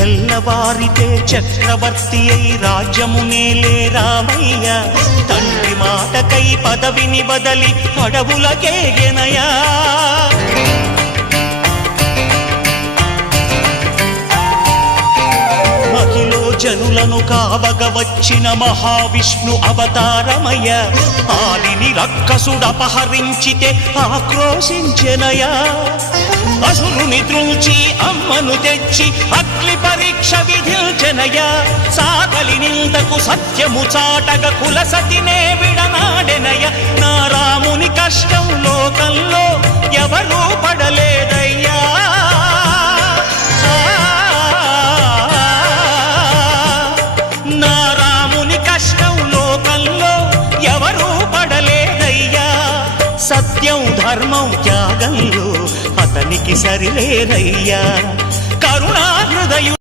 తెల్లవారితే చక్రవర్తి అయి రాజ్యమునేలే రామయ్య తండ్రి మాటకై పదవిని బదలి అడవులకేగెనయా మహిలో జనులను కావగ వచ్చిన మహావిష్ణు అవతారమయ్య ఆలిని రక్కసుడపహరించితే ఆక్రోశించెనయా అసురుని త్రుంచి అమ్మను తెచ్చి అగ్ని పరీక్ష విధించెనయా సాగలి నిందకు సత్యము చాటగ కులసతినే విడనాడెనయ నా రాముని కష్టం లోకంలో ఎవరూ పడలేదయ్యా నా రాముని కష్టం లోకంలో ఎవరూ పడలేదయ్యా సత్యం ధర్మం త్యాగంలో అతనికి సరిలేరయ్యా